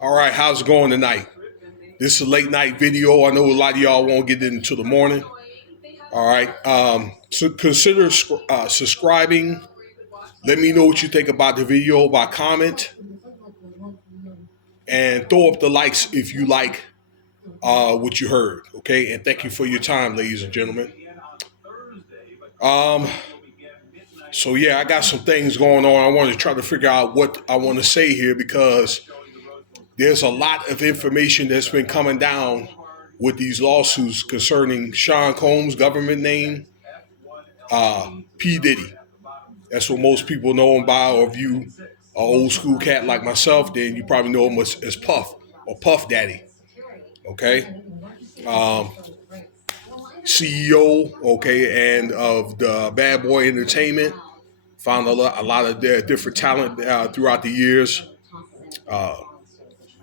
All right, how's it going tonight? This is a late night video. I know a lot of y'all won't get into the morning. All right, so consider subscribing. Let me know what you think about the video by comment, and throw up the likes if you like what you heard. Okay, and thank you for your time, ladies and gentlemen. Um, so yeah, I got some things going on. I want to try to figure out what I want to say here because there's a lot of information that's been coming down with these lawsuits concerning Sean Combs' government name, P. Diddy. That's what most people know him by, or if you an old school cat like myself, then you probably know him as Puff or Puff Daddy. Okay, CEO. Okay, and of the Bad Boy Entertainment. Found a lot of their different talent throughout the years.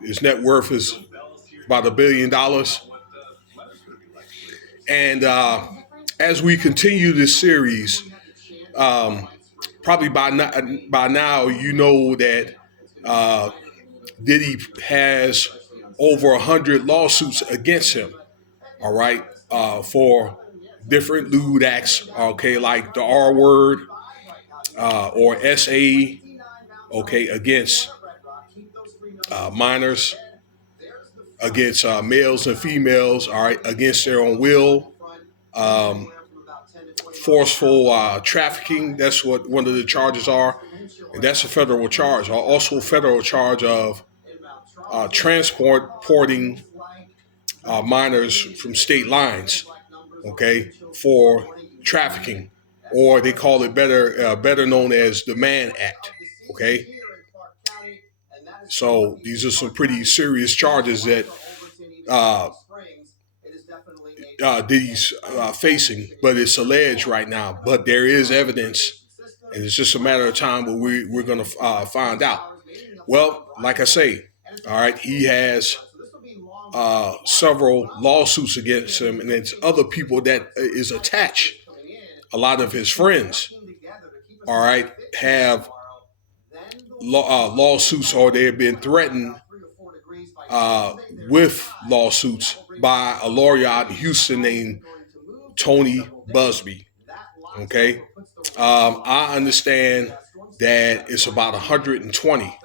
His net worth is about $1 billion. And as we continue this series, probably by now you know that Diddy has over 100 lawsuits against him. All right, for different lewd acts. Okay, like the R word or SA. Okay, against minors, against males and females, all right, against their own will, forceful trafficking. That's what one of the charges are, and that's a federal charge. Also, a federal charge of transporting minors from state lines, okay, for trafficking, or they call it better known as the Mann Act, okay. So these are some pretty serious charges that Diddy's facing, but it's alleged right now. But there is evidence, and it's just a matter of time where we're going to find out. Well, like I say, all right, he has several lawsuits against him, and it's other people that is attached. A lot of his friends, all right, have lawsuits, or they have been threatened with lawsuits by a lawyer out in Houston named Tony Buzbee. Okay, I understand that it's about 120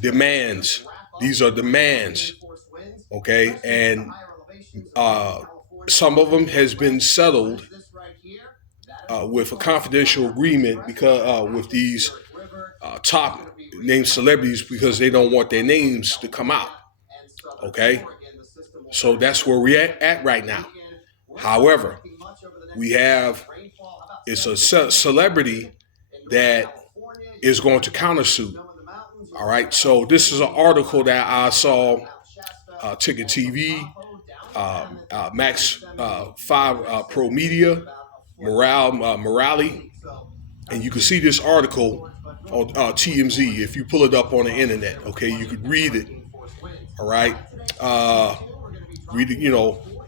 demands. These are demands. Okay, and some of them has been settled with a confidential agreement because with these top named celebrities, because they don't want their names to come out. Okay, so that's where we're at right now. However, we have it's a celebrity that is going to countersue. All right, so this is an article that I saw Ticket TV, Max 5 Pro Media, Morale, and you can see this article on TMZ if you pull it up on the internet. Okay, you could read it. All right, read it.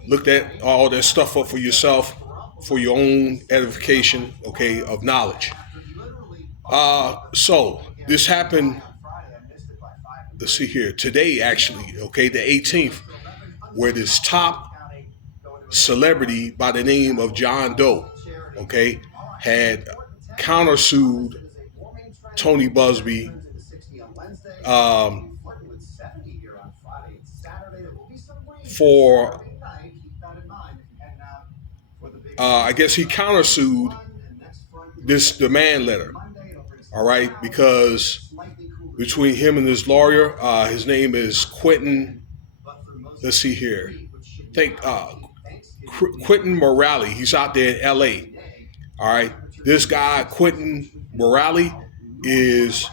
Look at all that stuff up for yourself, for your own edification. Okay, of knowledge. So this happened. Let's see here today, actually. Okay, the 18th, where this top celebrity by the name of John Doe, okay, had countersued Tony Buzbee for, I guess he countersued this demand letter, all right, because between him and his lawyer, his name is Quentin, let's see here, Quentin Morale. He's out there in LA. All right. This guy, Quentin Morale, is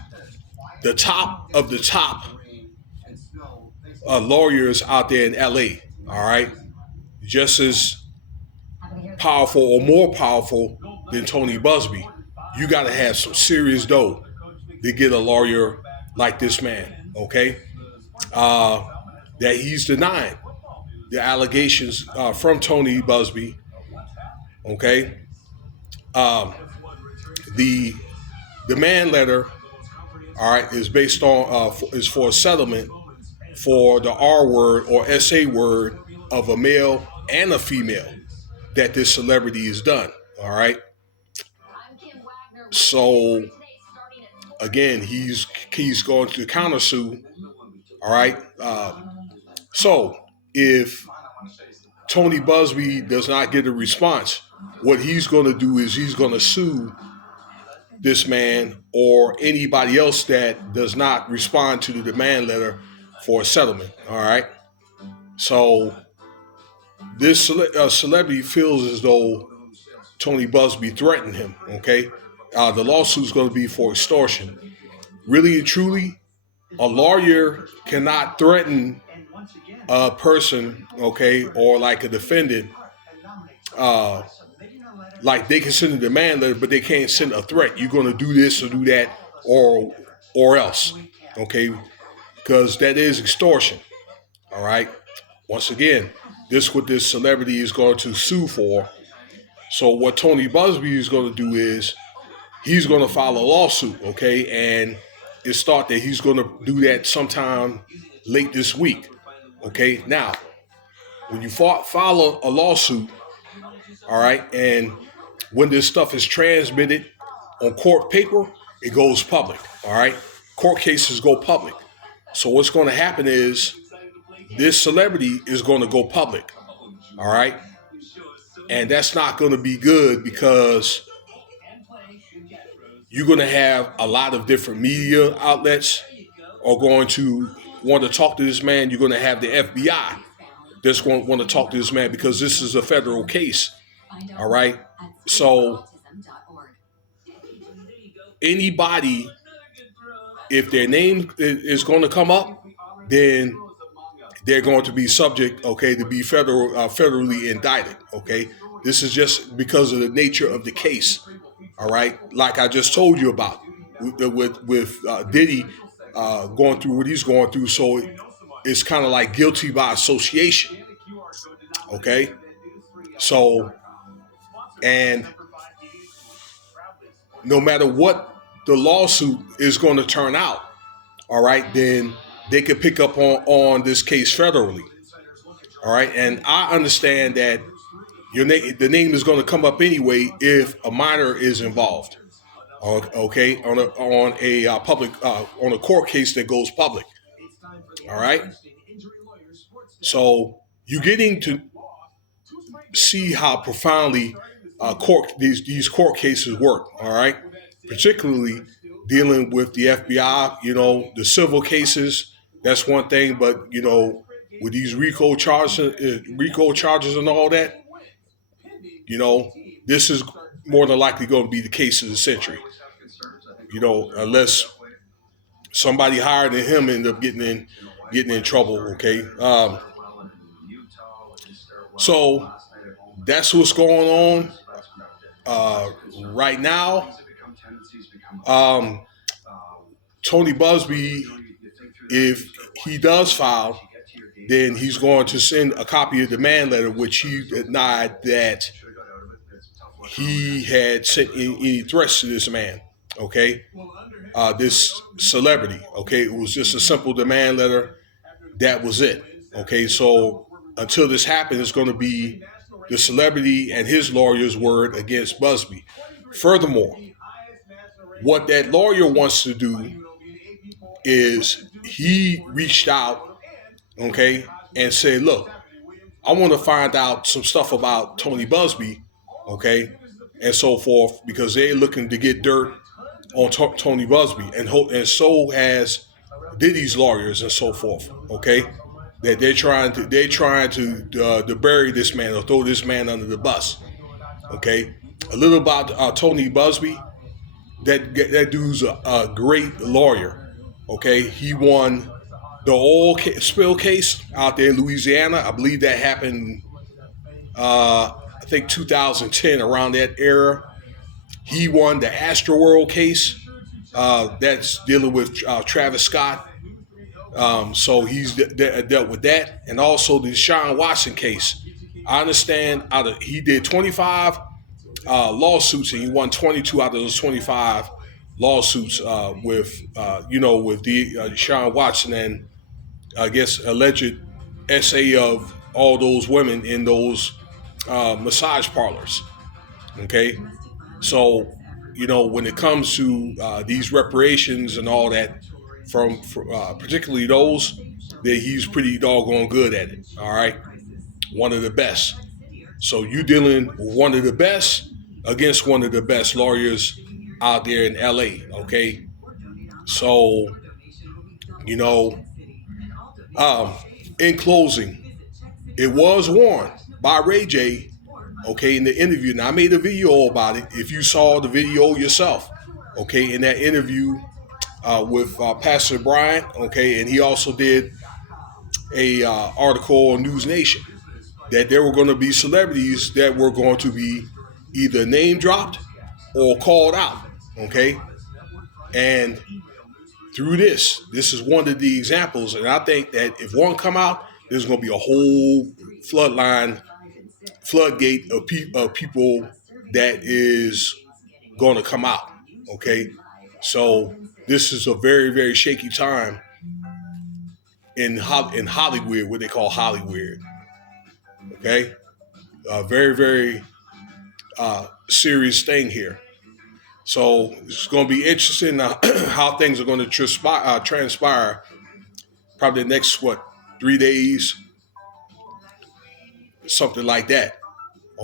the top of the top lawyers out there in LA. All right. Just as powerful or more powerful than Tony Buzbee. You got to have some serious dough to get a lawyer like this man. Okay. That he's denying the allegations from Tony Buzbee. Okay. The demand letter all right, is based on is for a settlement for the R word or SA word of a male and a female that this celebrity has done. All right. So again, he's going to countersue. All right. So if Tony Buzbee does not get a response, what he's going to do is he's going to sue this man or anybody else that does not respond to the demand letter for a settlement. All right. So this celebrity feels as though Tony Buzbee threatened him. Okay. The lawsuit's going to be for extortion. Really and truly, a lawyer cannot threaten a person, okay, or like a defendant. Like they can send a demand letter, but they can't send a threat. You're going to do this or do that, or else, okay, because that is extortion. All right. Once again, this is what this celebrity is going to sue for. So what Tony Buzbee is going to do is he's going to file a lawsuit, okay, and it's thought that he's going to do that sometime late this week, okay. Now, when you file a lawsuit, all right, and when this stuff is transmitted on court paper, it goes public, all right. Court cases go public. So what's going to happen is this celebrity is going to go public, all right, and that's not going to be good because you're going to have a lot of different media outlets are going to want to talk to this man. You're going to have the FBI that's going to want to talk to this man because this is a federal case. All right. So anybody, if their name is going to come up, then they're going to be subject, okay, to be federally indicted. Okay. This is just because of the nature of the case. All right, like I just told you about with Diddy going through what he's going through, so it's kind of like guilty by association. Okay, so and no matter what the lawsuit is going to turn out, all right, then they could pick up on this case federally. All right, and I understand that the name is going to come up anyway if a minor is involved. Okay, on a public on a court case that goes public. All right. So you're getting to see how profoundly these court cases work. All right, particularly dealing with the FBI. You know, the civil cases. That's one thing, but you know, with these RICO charges and all that. You know, this is more than likely going to be the case of the century. You know, unless somebody higher than him end up getting in trouble. Okay, so that's what's going on right now. Tony Buzbee, if he does file, then he's going to send a copy of the demand letter, which he denied that he had sent any threats to this man, okay? This celebrity, okay? It was just a simple demand letter. That was it, okay? So until this happens, it's going to be the celebrity and his lawyer's word against Buzbee. Furthermore, what that lawyer wants to do is he reached out, okay, and said, look, I want to find out some stuff about Tony Buzbee, okay, and so forth, because they're looking to get dirt on Tony Buzbee, and so has Diddy's lawyers and so forth, okay, that they're trying to bury this man or throw this man under the bus, okay. A little about Tony Buzbee. That dude's a great lawyer, okay. He won the oil spill case out there in Louisiana. I believe that happened, I think 2010, around that era. He won the Astroworld case that's dealing with Travis Scott. So he's dealt with that. And also the Deshaun Watson case. I understand he did 25 lawsuits and he won 22 out of those 25 lawsuits with with Deshaun Watson and I guess alleged SA of all those women in those massage parlors. Okay, so when it comes to these reparations and all that, from particularly those, that he's pretty doggone good at it. All right, one of the best. So you dealing with one of the best against one of the best lawyers out there in LA. Okay, so you know, um, in closing, it was warned by Ray J. Okay, in the interview. Now I made a video about it. If you saw the video yourself, okay, in that interview with Pastor Bryant, okay, and he also did a article on News Nation that there were going to be celebrities that were going to be either name dropped or called out, okay, and through this is one of the examples, and I think that if one come out, there's going to be a whole floodgate of people that is going to come out. Okay, so this is a very, very shaky time in Hollywood, what they call Hollywood. Okay, a very, very serious thing here. So it's going to be interesting how things are going to transpire. Probably the next 3 days, something like that.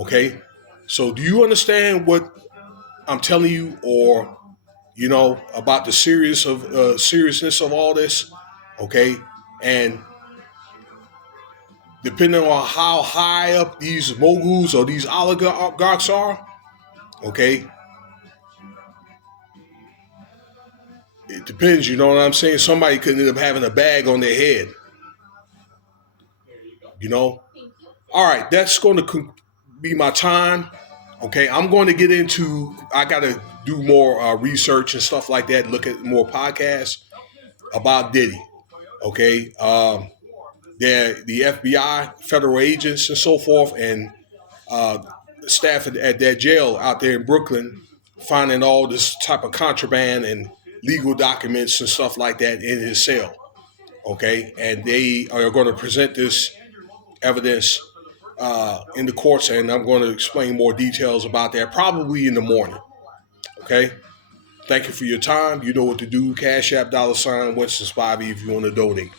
Okay, so do you understand what I'm telling you, or about the seriousness of all this? Okay, and depending on how high up these moguls or these oligarchs are, okay, it depends. You know what I'm saying? Somebody could end up having a bag on their head. All right, that's going to be my time. Okay, I'm going to get into. I got to do more research and stuff like that. Look at more podcasts about Diddy. Okay, the FBI, federal agents, and so forth, and staff at that jail out there in Brooklyn, finding all this type of contraband and legal documents and stuff like that in his cell. Okay, and they are going to present this evidence in the courts, and I'm going to explain more details about that probably in the morning. Okay, thank you for your time. You know what to do. Cash App $Winston Spivey if you want to donate.